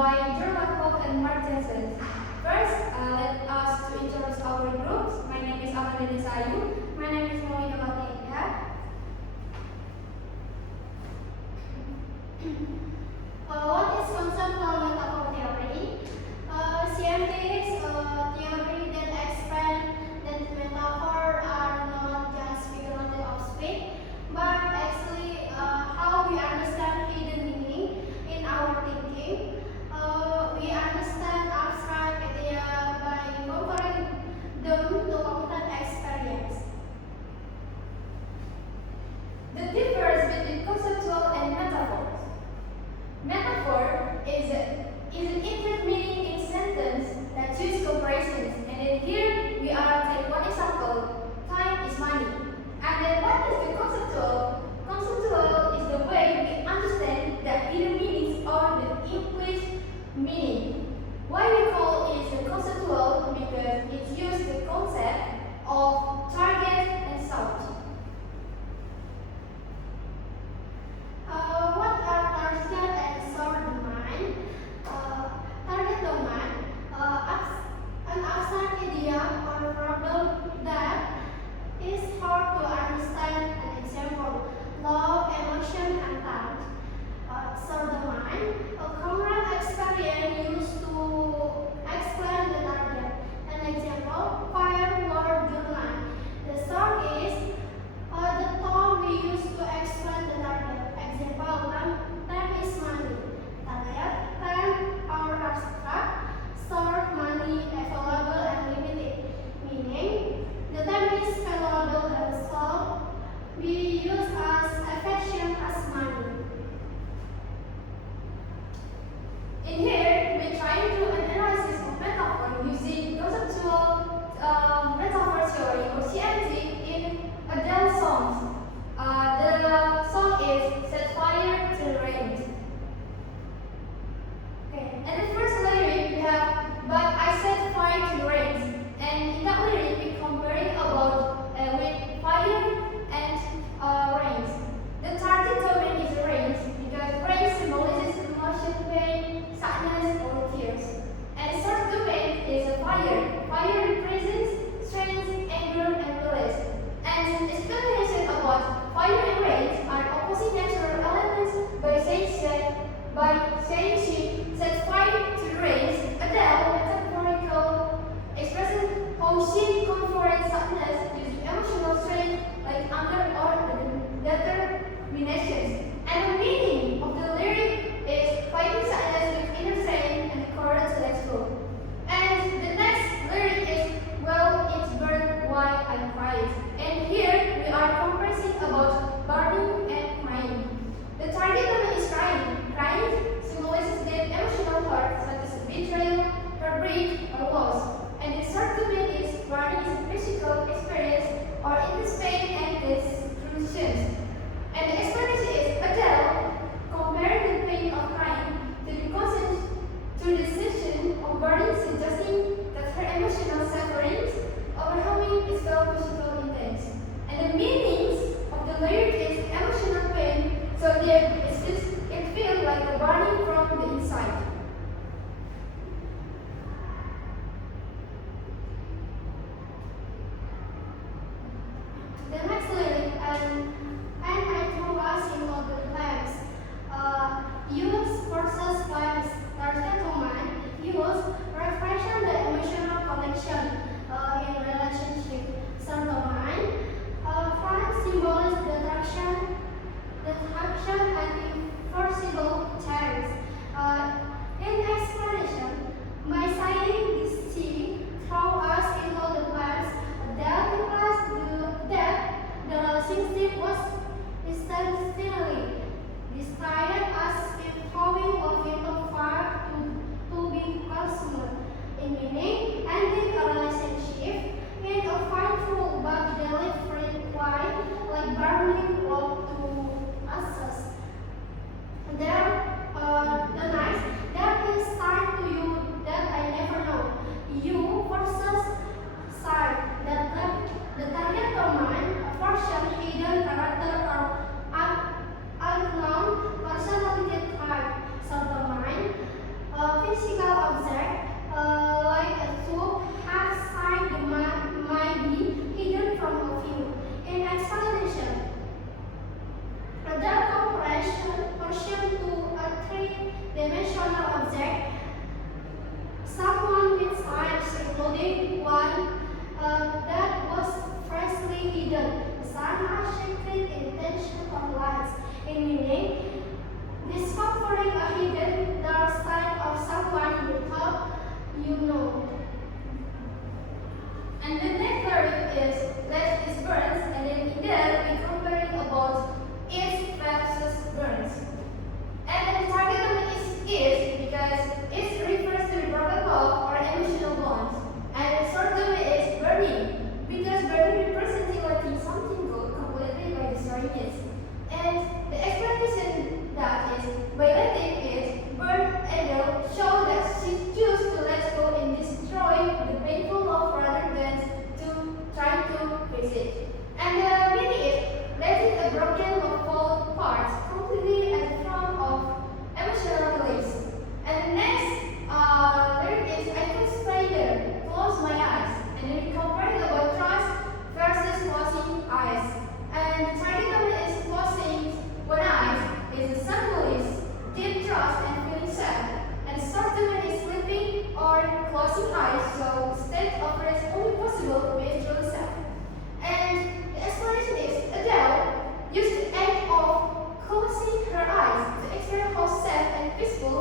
by Jermakov and Martensen. First, let us to introduce our groups. My name is Amelie Sayu. My name is Monica Batinka. What is conceptual metaphor theory? CMT is a theory that explains that metaphors are not just figurative of speech, but actually how we understand hidden meaning in our thinking. We understand abstract ideas by comparing them to concrete experience. The difference between conceptual and metaphors. Metaphor is an infinite meaning in sentence that use comparisons. And then here we are take one example. Time is money. And then what is the conceptual? Conceptual is the way we understand the hidden meanings or the implicit meaning. Why we call it the conceptual? Because it uses the concept of target and source. What are target and source domain? Target domain, an abstract idea or problem that is hard to understand. An example, love, emotion, and time. Source domain, a common experience used to explain the target. An example, fire, water, journal. The source is the term we use to explain the target. Example, time is money. Target, time, our abstract, source, money, available and limited. Meaning, the time is valuable and so we use as affection as money. In here, we're trying to analysis of metaphor using conceptual metaphor theory or CMT in adele songs. The song is Set Fire to the Rain. Okay, and the first lyric we have, but I set fire to the rain. And in that lyric, we comparing about with fire and rains. The target domain is rains because rain symbolizes emotion, pain, sadness, or tears. And the source domain is a fire. Fire represents strength, anger, and release. And explanation about fire and rain are opposite natural elements by saying she set fire to the rain. Adele, metaphorical, expresses how she comforts sadness using emotional strength like anger or determinations. And the meaning of the lyric is fighting sadness with inner strength and courage to let go. And the next lyric is, well, it's burned while I cried. And here we are conversing about burning and crying. The target domain is crying. Crying symbolizes the emotional part such as betrayal, heartbreak, or loss. And the third domain is burning is a physical experience or intense pain and destruction. And the explanation is Adele compared the pain of crying to the sensation of burning, suggesting that her emotional sufferings overwhelming is felt physical intense. And the meanings of the lyric is emotional pain, so that it feels like a burning from the inside. The next lyric, and I threw us in other times. Use versus times. Target domain. Use represent the emotional connection in relationship. Source domain. Fire symbolizes the attraction and irreversible change. In explanation, by citing this theme, throw us into the plans. That implies that the relationship was essentially described as if throwing a bit of fire to be consumed. In meaning, ending a relationship in a frightful but deliberate way, like burning wood to ashes. There, closing eyes, so the state of rest only possible with true self. And the explanation is Adele used the act of closing her eyes to express how sad and peaceful